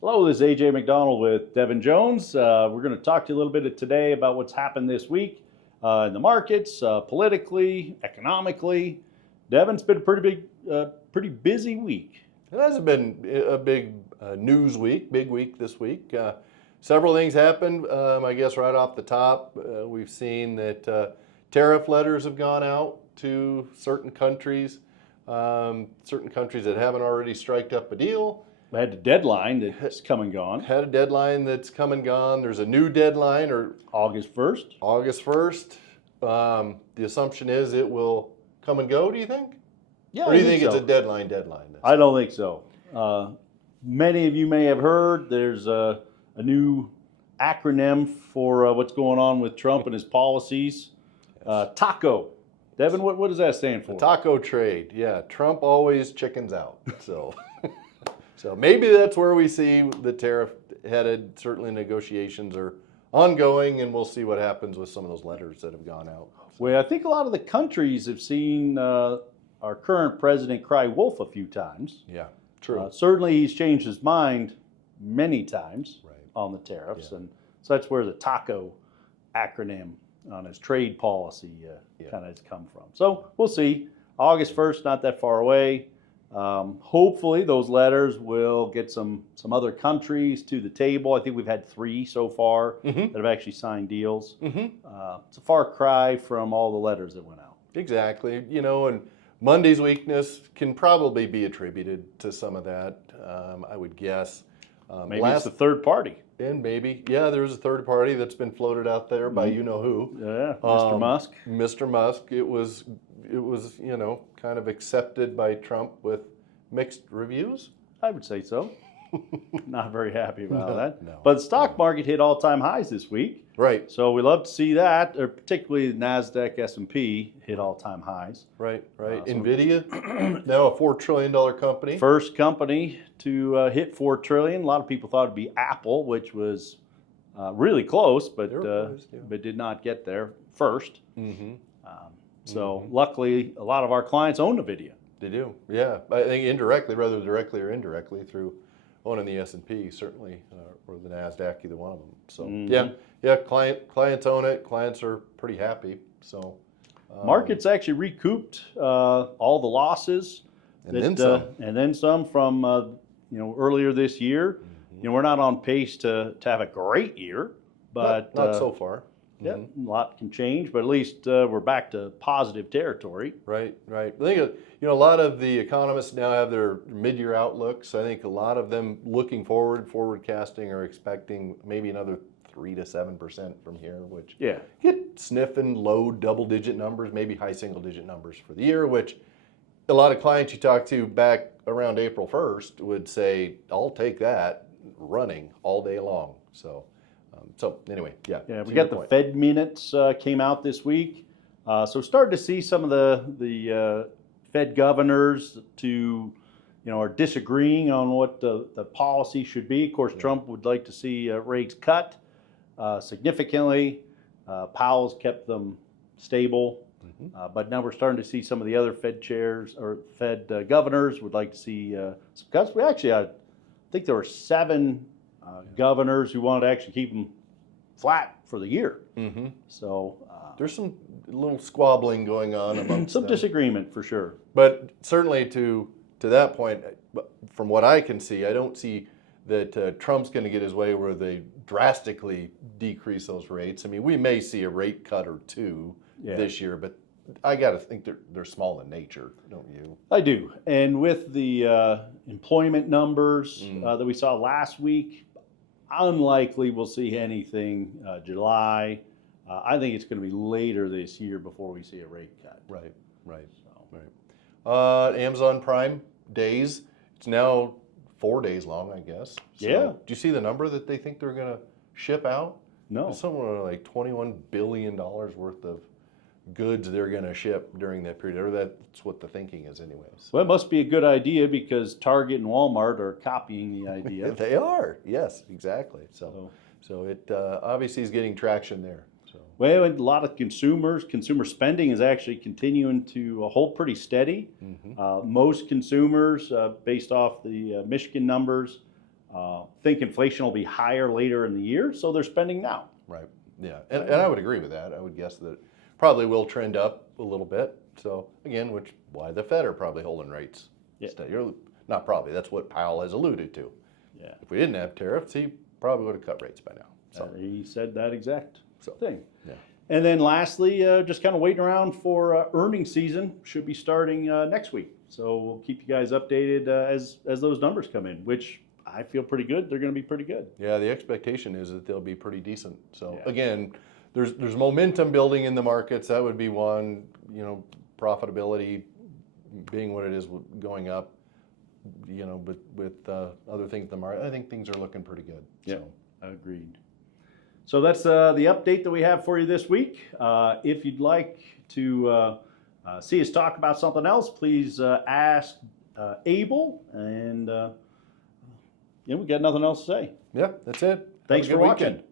Hello, this is AJ Macdonald with Devin Jones. We're going to talk to you a little bit today about what's happened this week in the markets, politically, economically. Devin's been a pretty busy week. It hasn't been a big news week, big week this week. Several things happened. I guess right off the top, we've seen that tariff letters have gone out to certain countries that haven't already striked up a deal. We had a deadline that's come and gone. Had a deadline that's come and gone. There's a new deadline, or August 1st. August 1st. The assumption is it will come and go, do you think? Yeah, or do you I think so. It's a deadline? I don't think so. Many of you may have heard there's a new acronym for what's going on with Trump and his policies. TACO. Devin, what does that stand for? The taco trade. Yeah, Trump always chickens out. So, so maybe that's where we see the tariff headed. Certainly negotiations are ongoing, and we'll see what happens with some of those letters that have gone out. Well, I think a lot of the countries have seen our current president cry wolf a few times. Yeah, true. Certainly he's changed his mind many times on the tariffs, Yeah. and so that's where the TACO acronym on his trade policy kind of has come from. So we'll see. August 1st, not that far away. Hopefully those letters will get some other countries to the table. I think we've had 3 so far that have actually signed deals. It's a far cry from all the letters that went out. Exactly. You know, and Monday's weakness can probably be attributed to some of that, I would guess. Maybe it's the third party. And maybe, yeah, there's a third party that's been floated out there by you-know-who. Yeah, Mr. Musk. Mr. Musk. It was, you know, kind of accepted by Trump with mixed reviews. I would say so. Not very happy about that. No, but the stock market hit all-time highs this week. Right. So we love to see that, or particularly the Nasdaq, S&P hit all-time highs. Right. Nvidia, now a $4 trillion company. First company to hit $4 trillion. A lot of people thought it'd be Apple, which was really close, but did not get there first. So luckily, a lot of our clients own Nvidia. They do, yeah. I think indirectly, rather directly or indirectly, through owning the S&P, certainly, or the Nasdaq, either one of them. So yeah, clients own it. Clients are pretty happy. So markets actually recouped all the losses, and then some, and then some from earlier this year. You know, we're not on pace to have a great year, but not so far. Yeah, a lot can change, but at least we're back to positive territory. Right. I think a lot of the economists now have their mid-year outlooks. I think a lot of them looking forward-casting, are expecting maybe another 3 to 7% from here, which get sniffing low double-digit numbers, maybe high single-digit numbers for the year, which a lot of clients you talk to back around April 1st would say, "I'll take that running all day long." So anyway, yeah. We got the Fed minutes came out this week, so started to see some of the Fed governors are disagreeing on what the policy should be. Of course, Trump would like to see rates cut significantly. Powell's kept them stable, but now we're starting to see some of the other Fed chairs or Fed governors would like to see some cuts. We actually, I think there were 7 governors who wanted to actually keep them flat for the year. So there's some little squabbling going on amongst some them. Disagreement for sure. But certainly to that point, from what I can see, I don't see that Trump's going to get his way where they drastically decrease those rates. I mean, we may see a rate cut or 2 this year, but I got to think they're small in nature, don't you? I do. And with the employment numbers that we saw last week, unlikely we'll see anything July. I think it's going to be later this year before we see a rate cut. Right. Amazon Prime days, it's now 4 days long, I guess. So, do you see the number that they think they're going to ship out? No. It's somewhere like $21 billion worth of goods they're going to ship during that period. Or that's what the thinking is anyways. Well, it must be a good idea because Target and Walmart are copying the idea. They are, yes, exactly. So it obviously is getting traction there. So. Well, a lot of consumer spending is actually continuing to hold pretty steady. Most consumers, based off the Michigan numbers, think inflation will be higher later in the year, so they're spending now. Right. Yeah. And I would agree with that. I would guess that probably will trend up a little bit. So again, why the Fed are probably holding rates. Yeah. Not probably. That's what Powell has alluded to. Yeah. If we didn't have tariffs, he probably would have cut rates by now. So He said that exact thing. Yeah. And then lastly, just kind of waiting around for earnings season. Should be starting next week. So we'll keep you guys updated as those numbers come in, which I feel pretty good. They're going to be pretty good. Yeah, the expectation is that they'll be pretty decent. So Yeah. again, there's momentum building in the markets. That would be one. Profitability being what it is, going up. But with other things in the market, I think things are looking pretty good. Yeah, So. agreed. So that's the update that we have for you this week. If you'd like to see us talk about something else, please ask Abel. And we got nothing else to say. Yeah, that's it. Thanks Have a for good watching. weekend.